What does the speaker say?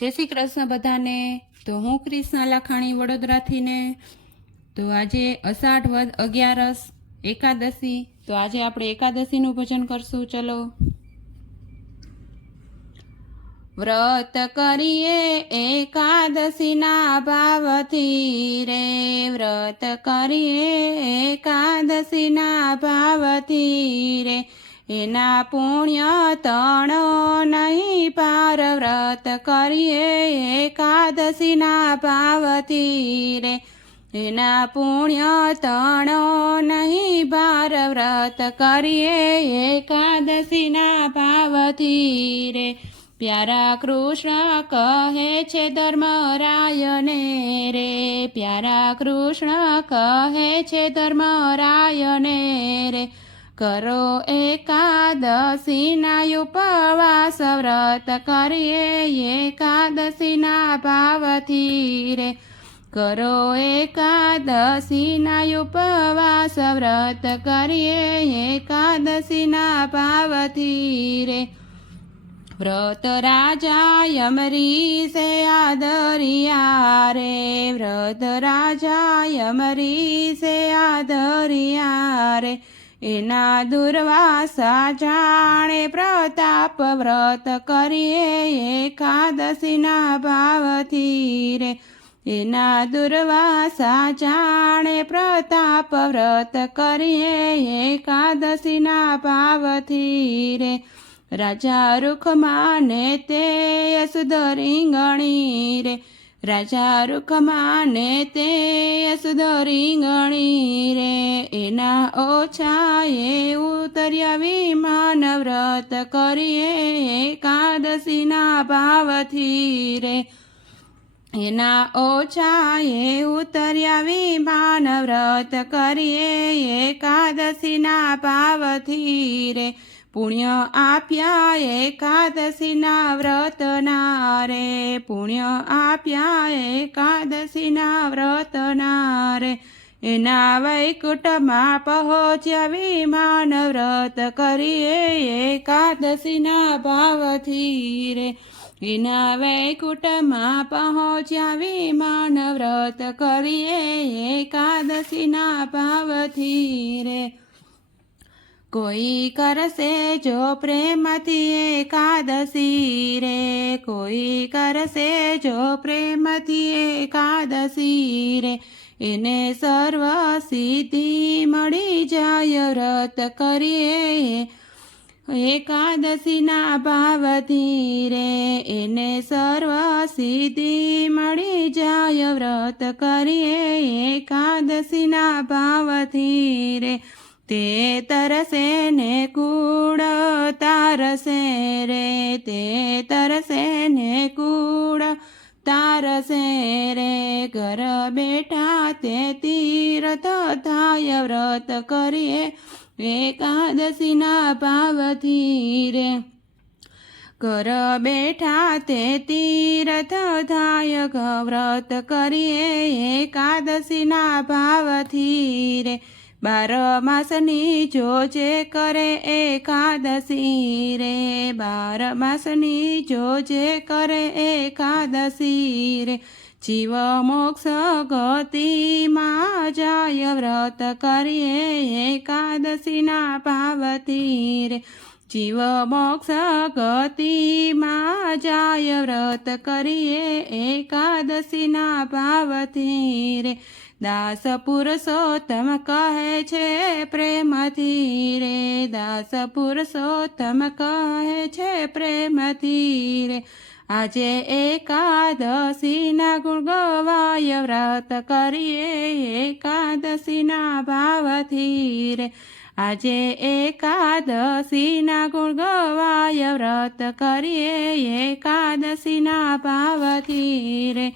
જય શ્રી કૃષ્ણ બધાને. તો હું ક્રિષ્ના લાખાણી વડોદરાથીને. તો આજે અષાઢ વદ અગિયારસ એકાદશી. તો આજે આપણે એકાદશીનું ભજન કરશું. ચલો. વ્રત કરીએ એકાદશીના ભાવથી રે. વ્રત કરીએ એકાદશીના ભાવથી રે. એના પુણ્ય તણો નહીં પાર વ્રત કરીએ, એકાદશીના પાવતી રે. એના પુણ્ય તણો નહીં પાર વ્રત કરીએ, એકાદશીના ભાવથી રે. પ્યારા કૃષ્ણ કહે છે, ધર્મરાયને રે. પ્યારા કૃષ્ણ કહે છે, ધર્મરાયને રે. કરો એકાદશીના ઉપવાસ વ્રત કરીએ, એકાદશીના ભાવથી રે. કરો એકાદશીના ઉપવાસ વ્રત કરીએ, એકાદશીના ભાવથી રે. વ્રત રાજા યમરી સે આદરિયા રે. વ્રત રાજા યમરી સે આદરિયા રે. એના દુર્વાસા જાણે પ્રતાપ વ્રત કરીએ એકાદશીના ભાવથી રે. એના દુર્વાસા જાણે પ્રતાપ વ્રત કરીએ એકાદશીના ભાવથી રે. રાજા રૂખમાને તે સુધરીંગણી રે. રાજા રૂખમાને તે સુધરીંગણી રે. એના ઓછા એ ઉતર્યા વિમાન વ્રત કરીએ, એકાદશીના ભાવથી રે. એના ઓછા એ ઉતર્યા વિમાન વ્રત કરીએ, એકાદશીના ભાવથી રે. પુણ્ય આપ્યા એકાદશીના વ્રતના રે. પુણ્ય આપ્યા એકાદશીના વ્રતના રે. એના વૈકુટમાં પહોંચ્યા વિમાન વ્રત કરીએ, એકાદશીના ભાવથી રે. એના વૈકુટમાં પહોંચ્યા વિમાન વ્રત કરીએ, એકાદશીના ભાવથી રે. કોઈ કરશે જો પ્રેમથી એકાદશી રે, કોઈ કરશે જો પ્રેમથી એકાદશી રે. એને સર્વ સિદ્ધિ મળી જાય વ્રત કરીએ. એકાદશીના ભાવથી રે એને સર્વ સિદ્ધિ મળી જાય, વ્રત કરીએ. એકાદશીના ભાવથી રે તે તરસે ને કુળ, તારસે રે તે તરસે ને કુળ. તારસે રે ઘર બેઠા તે તીર્થ થાય વ્રત કરીએ એકાદશીના ભાવથી રે ઘર બેઠા તે તીર્થ થાય વ્રત કરીએ એકાદશીના ભાવથી રે બાર માસની જોજે કરે એકાદશી રે. બાર માસની જોજે કરે એકાદશી રે. જીવ મોક્ષ ગતિમાં જાય વ્રત કરીએ એકાદશીના પાવતી રે. જીવ મોક્ષ ગતિમાં જાય વ્રત કરીએ એકાદશીના ભાવથી રે. દાસ પુરુષોત્તમ કહે છે પ્રેમથી રે. દાસ પુરુષોત્તમ કહે છે પ્રેમથી રે. આજે એકાદશીના ગુણ ગવાય વ્રત કરીએ એકાદશીના ભાવથી રે. આજે એકાદશીના ગુણ ગવાય વ્રત કરીએ એકાદશીના ભાવથી રે.